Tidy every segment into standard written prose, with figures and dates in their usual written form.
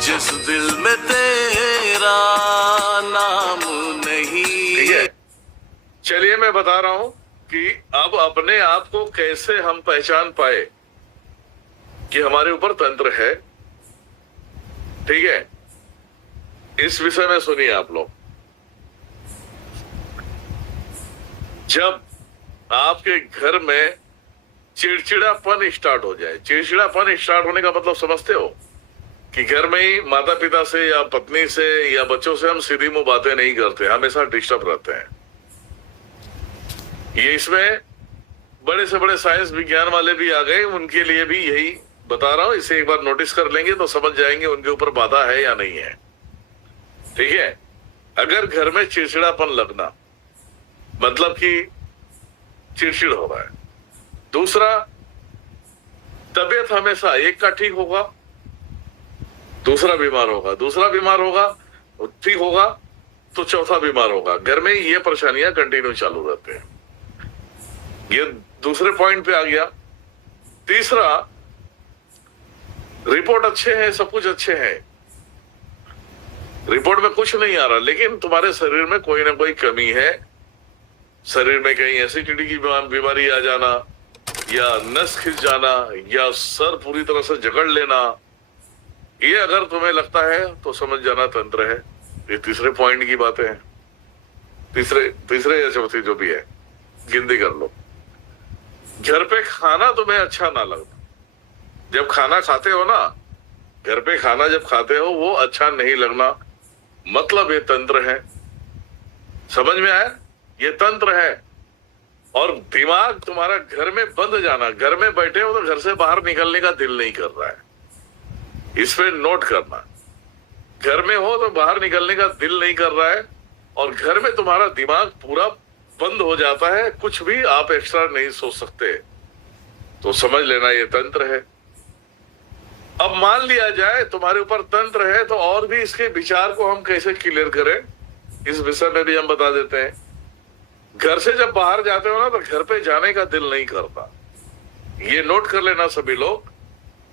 जिस दिल में तेरा नाम नहीं। ठीक है, चलिए मैं बता रहा हूं कि अब अपने आप को कैसे हम पहचान पाए कि हमारे ऊपर तंत्र है। ठीक है, इस विषय में सुनिए आप लोग। जब आपके घर में चिड़चिड़ापन स्टार्ट हो जाए, चिड़चिड़ापन स्टार्ट होने का मतलब समझते हो कि घर में ही माता पिता से या पत्नी से या बच्चों से हम सीधी मुंह बातें नहीं करते, हमेशा डिस्टर्ब रहते हैं। ये इसमें बड़े से बड़े साइंस विज्ञान वाले भी आ गए, उनके लिए भी यही बता रहा हूं। इसे एक बार नोटिस कर लेंगे तो समझ जाएंगे उनके ऊपर बाधा है या नहीं है। ठीक है, अगर घर में चिड़चिड़ापन लगना मतलब कि चिड़चिड़ हो रहा है। दूसरा, तबीयत हमेशा एक का ठीक होगा, दूसरा बीमार होगा, दूसरा बीमार होगा, ठीक होगा तो चौथा बीमार होगा। घर में ये परेशानियां कंटिन्यू चालू रहते हैं। ये दूसरे पॉइंट पे आ गया। तीसरा, रिपोर्ट अच्छे हैं, सब कुछ अच्छे हैं, रिपोर्ट में कुछ नहीं आ रहा, लेकिन तुम्हारे शरीर में कोई ना कोई कमी है। शरीर में कहीं एसिडिटी की बीमारी आ जाना, या नस खिंच जाना, या सर पूरी तरह से जकड़ लेना, ये अगर तुम्हें लगता है तो समझ जाना तंत्र है। ये तीसरे पॉइंट की बातें हैं। तीसरे या चौथी जो भी है गिनती कर लो। घर पे खाना तुम्हें अच्छा ना लगना, जब खाना खाते हो ना, घर पे खाना जब खाते हो वो अच्छा नहीं लगना, मतलब ये तंत्र है। समझ में आया? ये तंत्र है। और दिमाग तुम्हारा घर में बंद जाना, घर में बैठे हो तो घर से बाहर निकलने का दिल नहीं कर रहा है, इस पे नोट करना। घर में हो तो बाहर निकलने का दिल नहीं कर रहा है, और घर में तुम्हारा दिमाग पूरा बंद हो जाता है, कुछ भी आप एक्स्ट्रा नहीं सोच सकते, तो समझ लेना ये तंत्र है। अब मान लिया जाए तुम्हारे ऊपर तंत्र है, तो और भी इसके विचार को हम कैसे क्लियर करें, इस विषय में भी हम बता देते हैं। घर से जब बाहर जाते हो ना तो घर पे जाने का दिल नहीं करता, ये नोट कर लेना सभी लोग।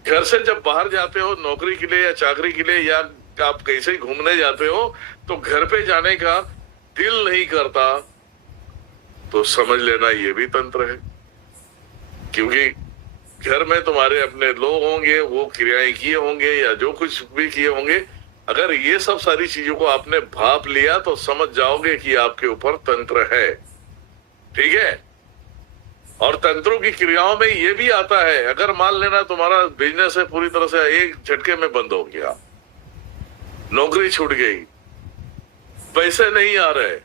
घर से जब बाहर जाते हो नौकरी के लिए या चाकरी के लिए, या आप कैसे घूमने जाते हो, तो घर पे जाने का दिल नहीं करता, तो समझ लेना ये भी तंत्र है। क्योंकि घर में तुम्हारे अपने लोग होंगे, वो क्रियाएं किए होंगे या जो कुछ भी किए होंगे, अगर ये सब सारी चीजों को आपने भाप लिया तो समझ जाओगे कि आपके ऊपर तंत्र है। ठीक है, और तंत्रों की क्रियाओं में ये भी आता है, अगर मान लेना तुम्हारा बिजनेस है पूरी तरह से एक झटके में बंद हो गया, नौकरी छूट गई, पैसे नहीं आ रहे,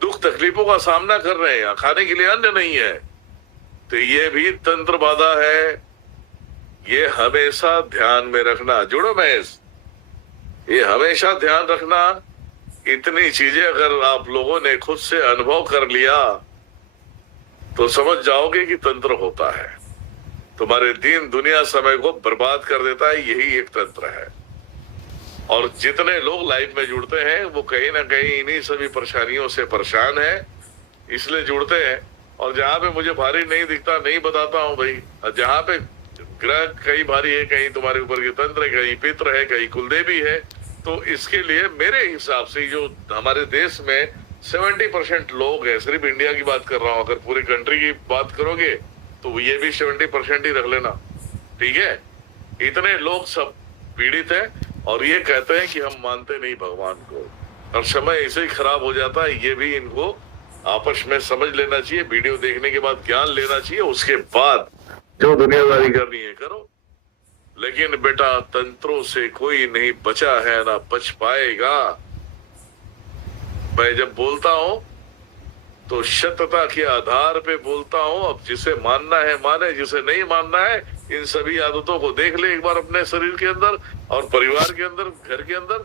दुख तकलीफों का सामना कर रहे हैं, खाने के लिए अन्न नहीं है, तो ये भी तंत्र बाधा है। ये हमेशा ध्यान में रखना। जुड़ो महेश, ये हमेशा ध्यान रखना। इतनी चीजें अगर आप लोगों ने खुद से अनुभव कर लिया तो समझ जाओगे कि तंत्र होता है। तुम्हारे दिन दुनिया समय को बर्बाद कर देता है, यही एक तंत्र है। और जितने लोग लाइफ में जुड़ते हैं वो कहीं ना कहीं इन्हीं सभी परेशानियों से परेशान है, इसलिए जुड़ते हैं। और जहां पे मुझे भारी नहीं दिखता, नहीं बताता हूं भाई, जहां पे ग्रह कहीं भारी है, कहीं तुम्हारे ऊपर के तंत्र है, कहीं पित्र है, कहीं कुलदेवी है, तो इसके लिए मेरे हिसाब से जो हमारे देश में 70% लोग हैं, सिर्फ इंडिया की बात कर रहा हूं, अगर पूरी कंट्री की बात करोगे तो ये भी 70% ही रख लेना। ठीक है, इतने लोग सब पीड़ित हैं और ये कहते हैं कि हम मानते नहीं भगवान को, और समय ऐसे ही खराब हो जाता है। ये भी इनको आपस में समझ लेना चाहिए, वीडियो देखने के बाद ज्ञान लेना चाहिए, उसके बाद जो दुनियादारी करनी है करो। लेकिन बेटा, तंत्रों से कोई नहीं बचा है, ना बच पाएगा। मैं जब बोलता हूं तो सत्यता के आधार पे बोलता हूं। अब जिसे मानना है माने, जिसे नहीं मानना है, इन सभी आदतों को देख ले एक बार अपने शरीर के अंदर और परिवार के अंदर, घर के अंदर।